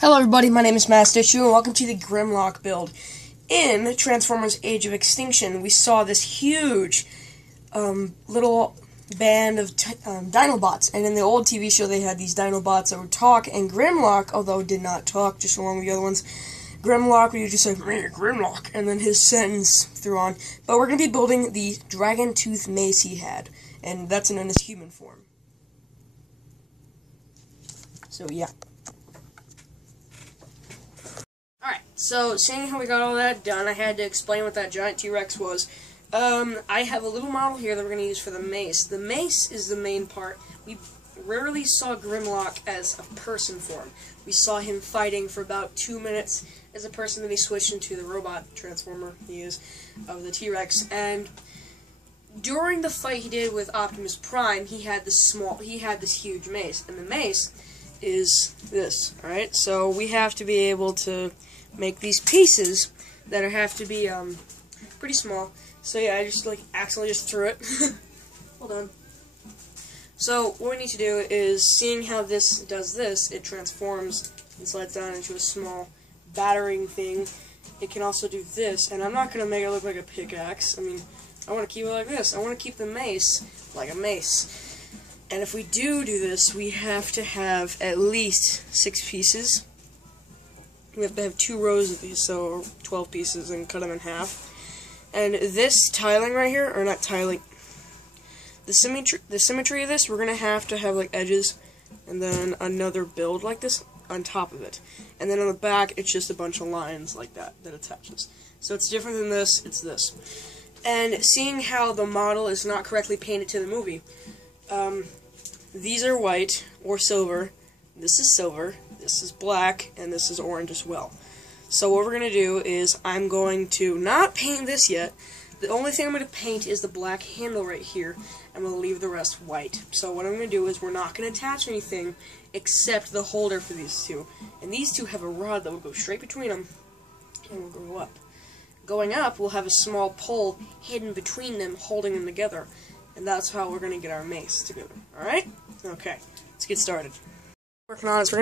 Hello everybody, my name is Master Shu, and welcome to the GRIMLOCK build. In Transformers Age of Extinction, we saw this huge little band of Dinobots, and in the old TV show they had these Dinobots that would talk, and GRIMLOCK, although did not talk, just along with the other ones, GRIMLOCK would just say, GRIMLOCK, and then his sentence threw on. But we're going to be building the dragon tooth mace he had, and that's in his human form. So yeah. Alright, so seeing how we got all that done, I had to explain what that giant T-Rex was. I have a little model here that we're going to use for the mace. The mace is the main part. We rarely saw GRIMLOCK as a person form. We saw him fighting for about 2 minutes as a person, then he switched into the robot transformer he is of the T-Rex, and during the fight he did with Optimus Prime, he had this huge mace, and the mace is this, alright? So we have to be able to make these pieces that have to be pretty small. So yeah, I just accidentally just threw it. Hold on. So what we need to do is, seeing how this does this, it transforms and slides down into a small battering thing. It can also do this, and I'm not going to make it look like a pickaxe. I mean, I want to keep it like this. I want to keep the mace like a mace. And if we do this, we have to have at least 6 pieces. We have to have 2 rows of these, so 12 pieces, and cut them in half. And this tiling right here, or not tiling, the symmetry of this, we're going to have like edges, and then another build like this on top of it. And then on the back, it's just a bunch of lines like that attaches. So it's different than this, it's this. And seeing how the model is not correctly painted to the movie, these are white or silver, this is silver, this is black, and this is orange as well. So what we're going to do is, I'm going to not paint this yet. The only thing I'm going to paint is the black handle right here, and we'll leave the rest white. So what I'm going to do is, we're not going to attach anything except the holder for these two. And these two have a rod that will go straight between them, and will go up. Going up, we'll have a small pole hidden between them, holding them together. And that's how we're going to get our mace together. Alright? Okay, let's get started. Working on this,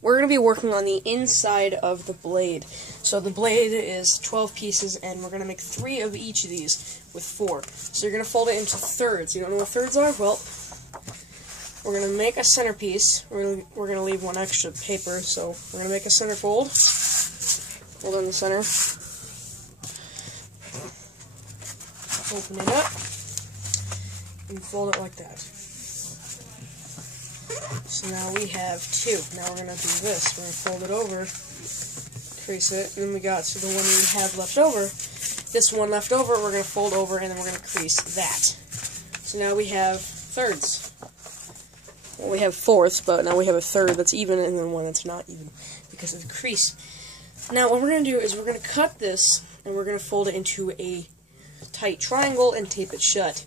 we're going to be working on the inside of the blade. So the blade is 12 pieces, and we're going to make 3 of each of these with 4. So you're going to fold it into thirds. You don't know what thirds are? Well, we're going to make a centerpiece. We're going to leave one extra paper, so we're going to make a center fold. Fold in the center. Open it up. And fold it like that. So now we have 2. Now we're going to do this. We're going to fold it over, crease it, and then we got the one we have left over. This one left over, we're going to fold over, and then we're going to crease that. So now we have thirds. Well, we have fourths, but now we have a third that's even, and then one that's not even, because of the crease. Now what we're going to do is, we're going to cut this, and we're going to fold it into a tight triangle and tape it shut.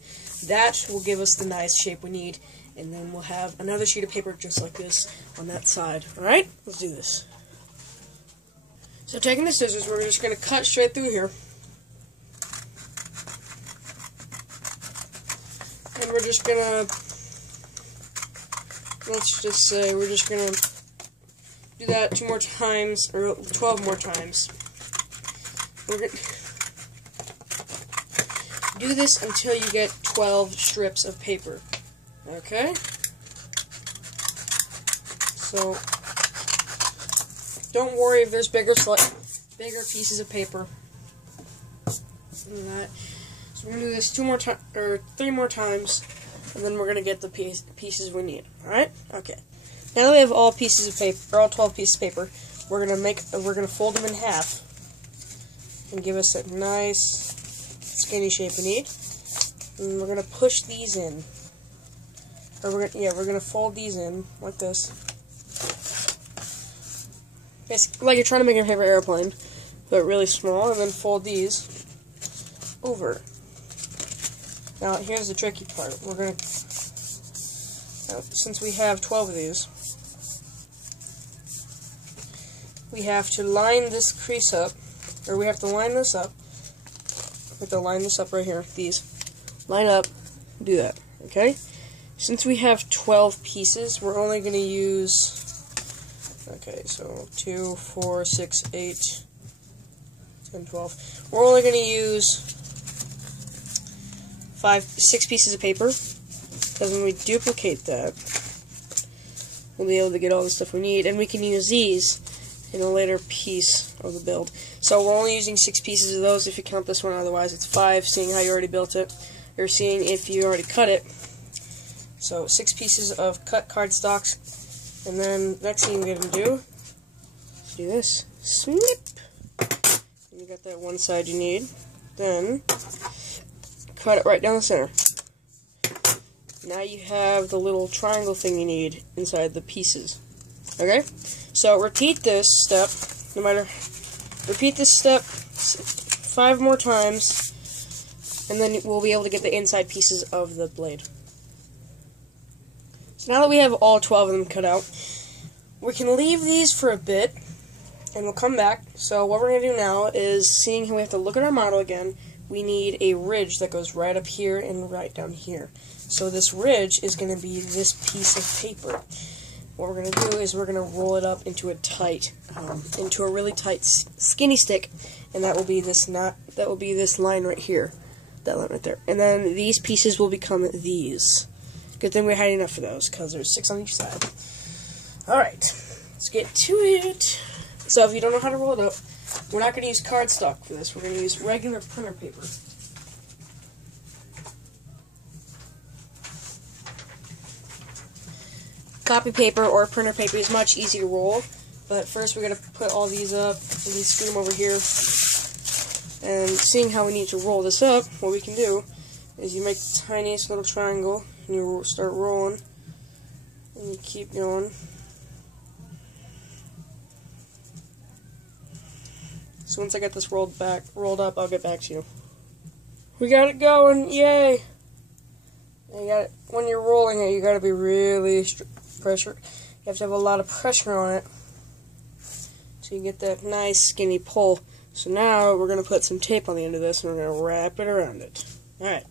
That will give us the nice shape we need, and then we'll have another sheet of paper just like this on that side. Alright, let's do this. So taking the scissors, we're just going to cut straight through here. And we're just going to, let's just say, we're just going to do that 2 more times, or 12 more times. We're going to do this until you get 12 strips of paper. Okay? So, don't worry if there's bigger pieces of paper than that. So we're going to do this 3 more times, and then we're going to get the pieces we need. Alright? Okay. Now that we have all pieces of paper, or all 12 pieces of paper, we're going to fold them in half and give us that nice skinny shape we need. And we're going to push these in. Or we're going to fold these in like this. Basically, like you're trying to make a paper airplane, but really small, and then fold these over. Now, here's the tricky part. We're going to, since we have 12 of these, we have to line this crease up, or we have to line this up. We have to line this up right here. These. Line up, do that. Okay? Since we have 12 pieces, we're only going to use Okay, so 2, 4, 6, 8, 10, 12. We're only going to use 6 pieces of paper, because when we duplicate that, we'll be able to get all the stuff we need, and we can use these in a later piece of the build. So we're only using 6 pieces of those if you count this one, otherwise it's 5, seeing how you already built it, or seeing if you already cut it. So 6 pieces of cut cardstocks, and then next thing you're going to do this. Snip! And you got that one side you need. Then cut it right down the center. Now you have the little triangle thing you need inside the pieces. Okay? So repeat this step, repeat this step 5 more times, and then we'll be able to get the inside pieces of the blade. So now that we have all 12 of them cut out, we can leave these for a bit, and we'll come back. So what we're going to do now is, seeing how we have to look at our model again, we need a ridge that goes right up here and right down here. So this ridge is going to be this piece of paper. What we're going to do is we're going to roll it up into a really tight skinny stick, and that will be this line right here, that line right there. And then these pieces will become these. Good thing we had enough for those, because there's 6 on each side. Alright, let's get to it. So if you don't know how to roll it up, we're not going to use cardstock for this. We're going to use regular printer paper. Copy paper or printer paper is much easier to roll, but first we're going to put all these up, and we screw them over here. And seeing how we need to roll this up, what we can do is you make the tiniest little triangle, and you start rolling, and you keep going. So once I get this rolled up, I'll get back to you. We got it going! Yay! And when you're rolling it, you got to be really pressure. You have to have a lot of pressure on it, so you get that nice skinny pull. So now we're going to put some tape on the end of this, and we're going to wrap it around it. All right.